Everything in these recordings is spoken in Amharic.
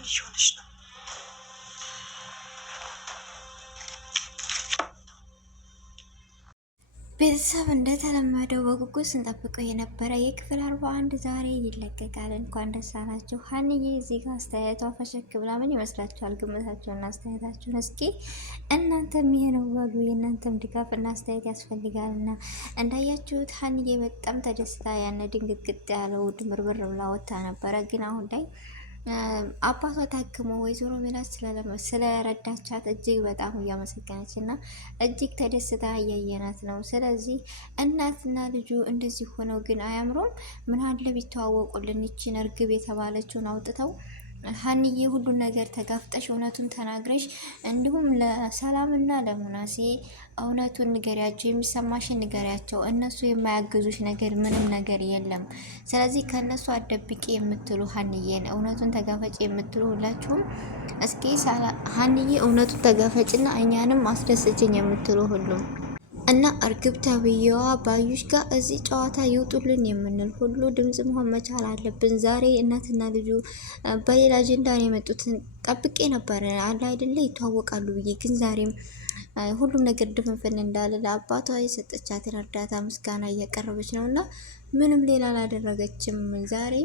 ምን እየሆነች ነው? ቤተሰብ እንደተለመደው በጉጉት ስንጠብቀው የነበረ የክፍል 41 ዛሬ ይለቀቃል። እንኳን ደስ አላችሁ። ሀንዬ እዚህ ጋር አስተያየቷ ፈሸክ ብላ ምን ይመስላችኋል? ግምታችሁን አስተያየታችሁን እስኪ እናንተም ይሄ ነው በሉ። የእናንተም ድጋፍ እና አስተያየት ያስፈልጋልና እንዳያችሁት ሀንዬ በጣም ተደስታ ያነ ድንግጥግጥ ያለው ድምርብር ብላ ወጥታ ነበረ። ግን አሁን ላይ አባቷ ታክሞ ወይዘሮ ሜላት ስለረዳቻት እጅግ በጣም እያመሰገነች እና እጅግ ተደስታ እያየናት ነው። ስለዚህ እናትና ልጁ እንደዚህ ሆነው ግን አያምሩም? ምን አለ ቢተዋወቁልን? ይችን እርግብ የተባለችውን አውጥተው ሀንዬ ሁሉን ነገር ተጋፍጠሽ እውነቱን ተናግረሽ እንዲሁም ለሰላምና ለሙናሴ እውነቱን ንገሪያቸው፣ የሚሰማሽን ንገሪያቸው። እነሱ የማያግዙሽ ነገር ምንም ነገር የለም። ስለዚህ ከእነሱ አደብቂ የምትሉ ሀንዬን እውነቱን ተጋፈጭ የምትሉ ሁላችሁም እስኪ ሀንዬ እውነቱን ተጋፈጭና እኛንም አስደስችኝ የምትሉ ሁሉም እና እርግብ ተብዬዋ ባዩሽ ጋር እዚህ ጨዋታ ይውጡልን የምንል ሁሉ ድምጽ መሆን መቻል አለብን። ዛሬ እናትና ልጁ በሌላ አጀንዳ ነው የመጡትን ጠብቄ ነበረ አለ አይደለ ይተዋወቃሉ ብዬ፣ ግን ዛሬም ሁሉም ነገር ድፍንፍን እንዳለ ለአባቷ የሰጠቻትን እርዳታ ምስጋና እያቀረበች ነው እና ምንም ሌላ አላደረገችም። ዛሬ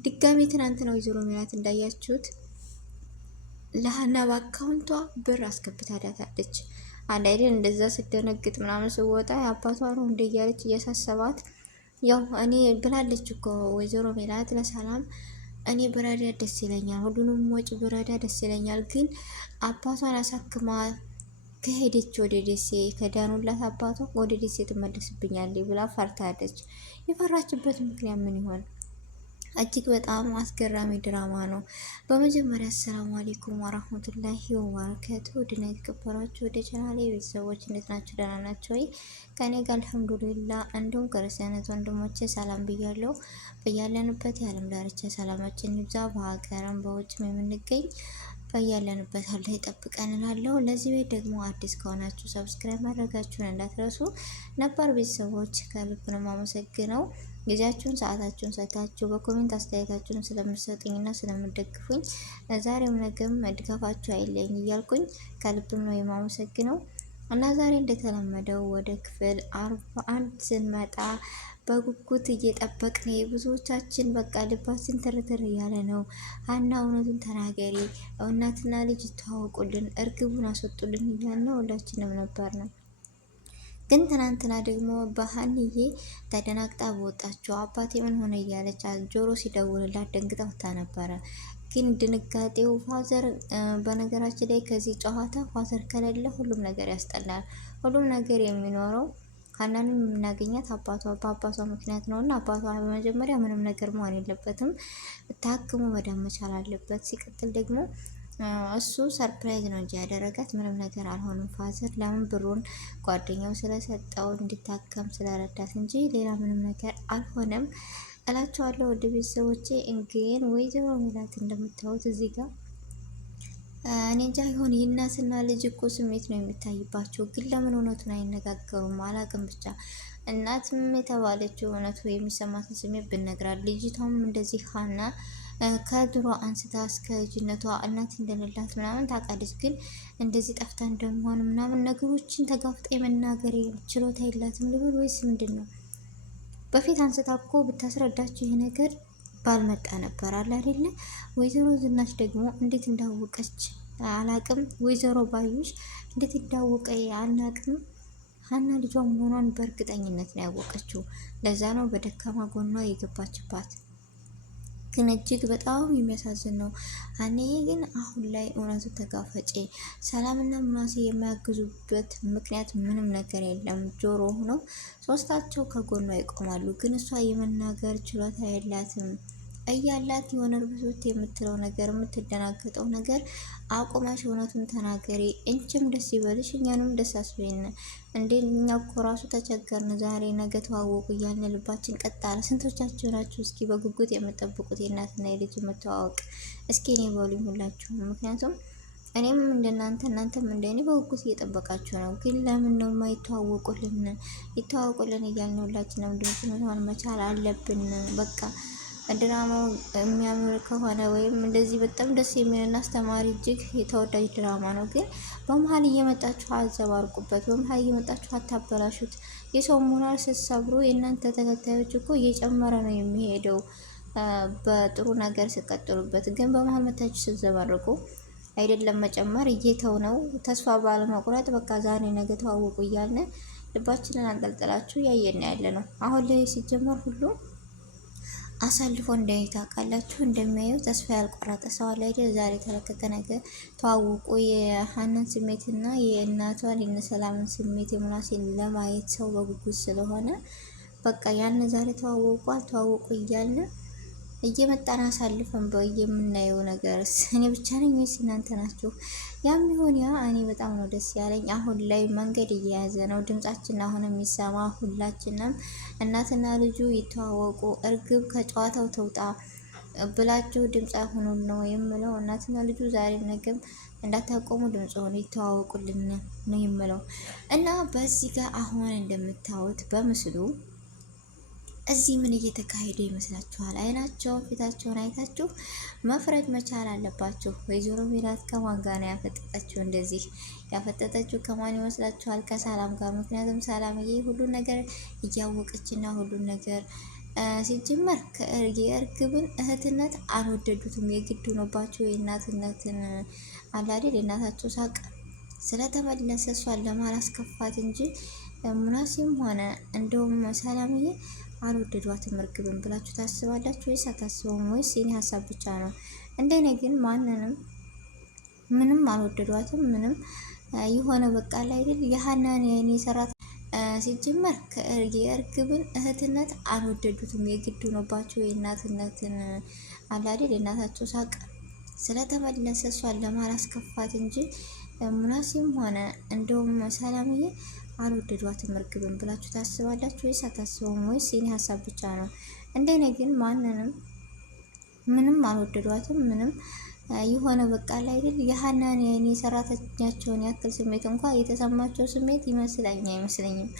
ድጋሜ ትናንት ነው ወይዘሮ ሜላት እንዳያችሁት ለሀና በአካውንቷ ብር አስገብታላታለች። አንድ አይደል እንደዛ ስደነግጥ ምናምን ስወጣ አባቷ ነው እንደ እያለች እያሳሰባት ያው እኔ ብላለች እኮ ወይዘሮ ሜላት ለሰላም እኔ ብረዳ ደስ ይለኛል፣ ሁሉንም ወጪ ብረዳ ደስ ይለኛል፣ ግን አባቷን አሳክማ ከሄደች ወደ ደሴ ከዳኑላት አባቷ ወደ ደሴ ትመለስብኛለች ብላ ፈርታለች። የፈራችበት ምክንያት ምን ይሆን? እጅግ በጣም አስገራሚ ድራማ ነው። በመጀመሪያ አሰላሙ አለይኩም ወራህመቱላሂ ወበረካቱ። ድና የተከበራችሁ ወደ ቻናሌ ቤተሰቦች እንዴት ናችሁ? ደህና ናቸው ወይ? ከኔ ጋር አልሐምዱሊላህ። እንዲሁም ክርስቲያኖች ወንድሞቼ ሰላም ብያለሁ። በያለንበት የዓለም ዳርቻ ሰላማችን ይብዛ። በሀገርም በውጭም የምንገኝ በያለንበት አላህ ይጠብቀን እላለሁ። ለዚህ ቤት ደግሞ አዲስ ከሆናችሁ ሰብስክራይብ ማድረጋችሁን እንዳትረሱ። ነባር ቤተሰቦች ከልብ ነው የማመሰግነው። ጊዜያችሁን ሰዓታችሁን ሰጥታችሁ በኮሜንት አስተያየታችሁን ስለምትሰጡኝና ስለምትደግፉኝ ዛሬም ነገም ድጋፋችሁ አይለኝ እያልኩኝ ከልብም ነው የማመሰግነው እና ዛሬ እንደተለመደው ወደ ክፍል 41 ስንመጣ በጉጉት እየጠበቅን ብዙዎቻችን በቃ ልባችን ትርትር እያለ ነው። ሀና እውነቱን ተናገሪ፣ እናትና ልጅ ይተዋወቁልን፣ እርግቡን አስወጡልን እያልን ሁላችንም ነበር ነው። ግን ትናንትና ደግሞ በሀንዬ ተደናግጣ በወጣቸው አባቴ ምን ሆነ እያለች ጆሮ ሲደውልላት ደንግጣ ወጥታ ነበረ። ግን ድንጋጤው ፋዘር፣ በነገራችን ላይ ከዚህ ጨዋታ ፋዘር ከሌለ ሁሉም ነገር ያስጠላል። ሁሉም ነገር የሚኖረው ሀናንም የምናገኛት በአባቷ ምክንያት ነው እና አባቷ በመጀመሪያ ምንም ነገር መሆን የለበትም፣ ታክሞ መዳን መቻል አለበት። ሲቀጥል ደግሞ እሱ ሰርፕራይዝ ነው እንጂ ያደረጋት ምንም ነገር አልሆንም። ፋዘር ለምን ብሩን ጓደኛው ስለሰጠው እንዲታከም ስለረዳት እንጂ ሌላ ምንም ነገር አልሆነም እላቸዋለሁ። ወደ ቤተሰቦቼ እንግን ወይዘሮ ሜላት እንደምታዩት እዚህ ጋር እኔ እንጃ ይሆን የእናትና ልጅ እኮ ስሜት ነው የሚታይባቸው፣ ግን ለምን እውነቱን አይነጋገሩም አላቅም። ብቻ እናትም የተባለችው እውነቱ የሚሰማትን ስሜት ብነግራት ልጅቷም እንደዚህ ሀና ከድሮ አንስታ እስከ ልጅነቷ እናት እንደሌላት ምናምን ታውቃለች። ግን እንደዚህ ጠፍታ እንደመሆን ምናምን ነገሮችን ተጋፍጣ የመናገር ችሎታ የላትም ልብል ወይስ ምንድን ነው? በፊት አንስታ እኮ ብታስረዳችሁ ይሄ ነገር ባልመጣ ነበር አለ አይደለ? ወይዘሮ ዝናሽ ደግሞ እንዴት እንዳወቀች አላቅም። ወይዘሮ ባዩሽ እንዴት እንዳወቀ አናቅም። ሀና ልጇ መሆኗን በእርግጠኝነት ነው ያወቀችው። ለዛ ነው በደካማ ጎኗ የገባችባት። ግን እጅግ በጣም የሚያሳዝን ነው። ሀኒዬ ግን አሁን ላይ እውነቱ ተጋፈጪ። ሰላምና ሙናሴ የማያግዙበት ምክንያት ምንም ነገር የለም። ጆሮ ሆነው ሶስታቸው ከጎኗ ይቆማሉ። ግን እሷ የመናገር ችሎታ የላትም። እያላት የሆነ ርብሶት የምትለው ነገር የምትደናገጠው ነገር አቁመሽ እውነቱን ተናገሪ፣ እንችም ደስ ይበልሽ፣ እኛንም ደስ አስበይን። እንዴ እኛ እኮ ራሱ ተቸገርን፣ ዛሬ ነገ ተዋወቁ እያልን ልባችን ቀጣለ። ስንቶቻችሁ ናችሁ እስኪ በጉጉት የምጠብቁት የእናትና የልጅ መተዋወቅ? እስኪ እኔ በሉኝ ሁላችሁም። ምክንያቱም እኔም እንደናንተ እናንተም እንደኔ በጉጉት እየጠበቃችሁ ነው። ግን ለምን ነው የማይተዋወቁልን? ይተዋወቁልን እያልን ሁላችንም ድምጽ መሆን መቻል አለብን። በቃ ድራማው የሚያምር ከሆነ ወይም እንደዚህ በጣም ደስ የሚልና አስተማሪ እጅግ የተወዳጅ ድራማ ነው። ግን በመሀል እየመጣችሁ አዘባርቁበት፣ በመሀል እየመጣችሁ አታበላሹት። የሰው ሞራል ስትሰብሩ የእናንተ ተከታዮች እኮ እየጨመረ ነው የሚሄደው በጥሩ ነገር ስቀጥሉበት። ግን በመሀል መታችሁ ስትዘባርቁ አይደለም መጨመር እየተው ነው። ተስፋ ባለመቁረጥ በቃ ዛሬ ነገ ተዋወቁ እያልን ልባችንን አንጠልጥላችሁ ያየን ያለ ነው። አሁን ላይ ሲጀመር ሁሉ አሳልፎ እንዳይ ታውቃላችሁ። እንደሚያየው ተስፋ ያልቆረጠ ሰው አለ አይደል? ዛሬ ተለቀቀ ነገ ተዋወቁ። የሀናን ስሜትና የእናቷን የነሰላምን ስሜት የምናሴን ለማየት ሰው በጉጉት ስለሆነ በቃ ያን ዛሬ ተዋወቁ አልተዋወቁ እያልን እየመጣን አሳልፈን የምናየው ነገር እኔ ብቻ ነኝ ወይስ እናንተ ናችሁ? ያም ይሁን ያ እኔ በጣም ነው ደስ ያለኝ። አሁን ላይ መንገድ እየያዘ ነው ድምጻችን አሁን የሚሰማ ሁላችንም እናትና ልጁ ይተዋወቁ፣ እርግብ ከጨዋታው ተውጣ ብላችሁ ድምጽ ሁኑን ነው የምለው። እናትና ልጁ ዛሬም ነገም እንዳታቆሙ ድምጽ ሆኑ ይተዋወቁልን ነው የምለው። እና በዚህ ጋር አሁን እንደምታዩት በምስሉ እዚህ ምን እየተካሄደ ይመስላችኋል? አይናቸውን ፊታቸውን አይታችሁ መፍረድ መቻል አለባችሁ። ወይዘሮ ሜላት ከማን ጋር ነው ያፈጠጠችው? እንደዚህ ያፈጠጠችው ከማን ይመስላችኋል? ከሰላም ጋር። ምክንያቱም ሰላምዬ ሁሉን ነገር እያወቀችና ሁሉን ነገር ሲጀመር የእርግብን እህትነት አልወደዱትም። የግድ ሆኖባቸው የእናትነትን አላዴል የእናታቸው ሳቅ ስለተመለሰ እሷን ለማላስከፋት እንጂ ሙናሲም ሆነ እንደውም ሰላምዬ አልወደዷትም እርግብን ብላችሁ ታስባላችሁ ወይስ አታስቡም? ወይስ የኔ ሀሳብ ብቻ ነው? እንደኔ ግን ማንንም ምንም አልወደዷትም። ምንም የሆነ በቃ ላይ አይደል የሀናን የኔ ሰራት ሲጀመር የእርግብን እህትነት አልወደዱትም። የግድ ሆኖባቸው የእናትነትን አላዴል የእናታቸው ሳቅ ስለተመለሰ እሷን ለማላስከፋት እንጂ ሙናሲም ሆነ እንደውም ሰላምዬ አልወደዷትም እርግብን ብላችሁ ታስባላችሁ ወይስ አታስቡም? ወይስ የኔ ሀሳብ ብቻ ነው? እንደኔ ግን ማንንም ምንም አልወደዷትም። ምንም የሆነ በቃ ላይ አይደል የሀናን የኔ ሰራተኛቸውን ያክል ስሜት እንኳ የተሰማቸው ስሜት ይመስለኝ አይመስለኝም።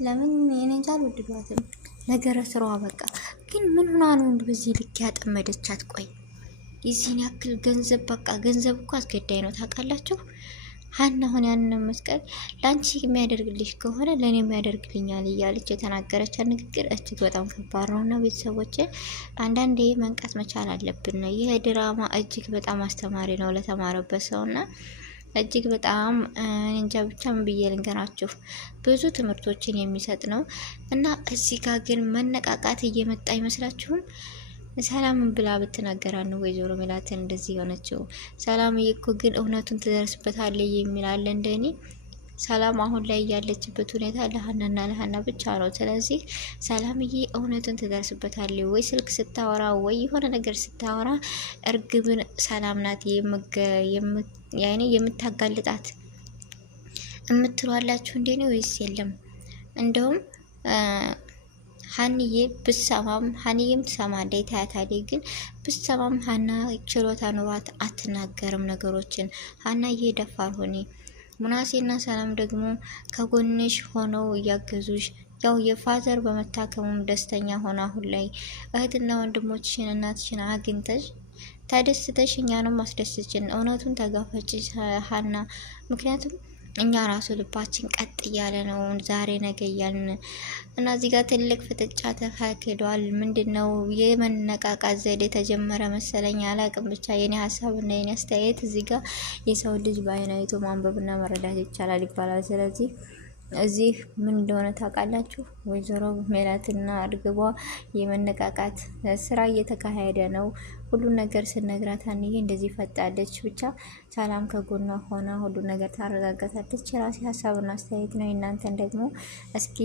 ለምን የኔ እንጃ አልወደዷትም። ነገረ ስራዋ በቃ ግን ምን ሆና ነው በዚህ ልክ ያጠመደቻት? ቆይ የዚህን ያክል ገንዘብ በቃ ገንዘብ እኮ አስገዳይ ነው ታውቃላችሁ። ሀና አሁን ያንን መስቀል ለአንቺ የሚያደርግልሽ ከሆነ ለእኔ የሚያደርግልኛል እያለች የተናገረቻት ንግግር እጅግ በጣም ከባድ ነው። እና ቤተሰቦች አንዳንዴ መንቃት መቻል አለብን ነው። ይህ ድራማ እጅግ በጣም አስተማሪ ነው ለተማረበት ሰው እና እጅግ በጣም እንጃ ብቻ ምን ብዬ ልንገራችሁ ብዙ ትምህርቶችን የሚሰጥ ነው። እና እዚህ ጋር ግን መነቃቃት እየመጣ አይመስላችሁም? ሰላምን ብላ ብትናገራን ነው ወይዘሮ ሜላትን እንደዚህ የሆነችው። ሰላምዬ እኮ ግን እውነቱን ትደርስበታለች የሚል አለ እንደኔ። ሰላም አሁን ላይ ያለችበት ሁኔታ ለሀናና ለሀና ብቻ ነው። ስለዚህ ሰላምዬ እውነቱን ትደርስበታለች ወይ ስልክ ስታወራ ወይ የሆነ ነገር ስታወራ እርግብን ሰላም ናት የምታጋልጣት የምትሏላችሁ እንደኔ ወይስ የለም? እንደውም ሀንዬ ብሰማም ሀንዬም ትሰማለች ታያታለች። ግን ብሰማም ሀና ችሎታ ኑሯት አትናገርም ነገሮችን። ሀናዬ ደፋር ሆኔ ሙናሴና ሰላም ደግሞ ከጎንሽ ሆነው እያገዙሽ ያው የፋዘር በመታከሙም ደስተኛ ሆነ። አሁን ላይ እህትና ወንድሞችሽን እናትሽን አግኝተሽ ተደስተሽ እኛንም አስደስችን። እውነቱን ተጋፈጭ ሀና። ምክንያቱም እኛ ራሱ ልባችን ቀጥ እያለ ነው ዛሬ ነገ እያልን እና እዚህ ጋር ትልቅ ፍጥጫ ተካሂዷል። ምንድነው የመነቃቃት ዘዴ ተጀመረ መሰለኝ፣ አላቅም። ብቻ የኔ ሀሳብና የኔ አስተያየት እዚህ ጋር የሰው ልጅ በአይን አይቶ ማንበብና መረዳት ይቻላል ይባላል። ስለዚህ እዚህ ምን እንደሆነ ታውቃላችሁ? ወይዘሮ ሜላትና እርግቧ የመነቃቃት ስራ እየተካሄደ ነው። ሁሉን ነገር ስነግራት ሀንዬ እንደዚህ ፈጣለች። ብቻ ሰላም ከጎኗ ሆና ሁሉን ነገር ታረጋጋታለች። የራሴ ሀሳብና አስተያየት ነው። እናንተን ደግሞ እስኪ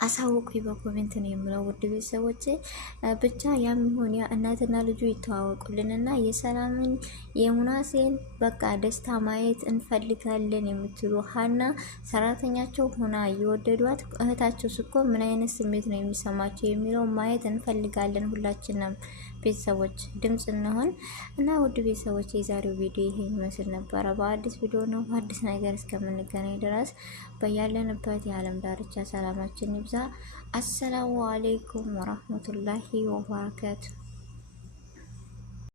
አሳውቁ በኮሜንት ነው የምለው። ውድ ቤተሰቦቼ ብቻ ያም ይሁን ያ እናትና ልጁ ይተዋወቁልንና የሰላምን የሙናሴን በቃ ደስታ ማየት እንፈልጋለን የምትሉ ሀና ሰራተኛቸው ሆና እየወደዷት እህታቸው ስኮ ምን አይነት ስሜት ነው የሚሰማቸው የሚለው ማየት እንፈልጋለን ሁላችንም። ቤተሰቦች ድምጽ እንሆን እና ውድ ቤተሰቦች የዛሬው ቪዲዮ ይሄን ይመስል ነበረ። በአዲስ ቪዲዮ ነው በአዲስ ነገር እስከምንገናኝ ድረስ በያለንበት የዓለም ዳርቻ ሰላማችን ይብዛ። አሰላሙ አለይኩም ወራህመቱላሂ ወበረካቱ።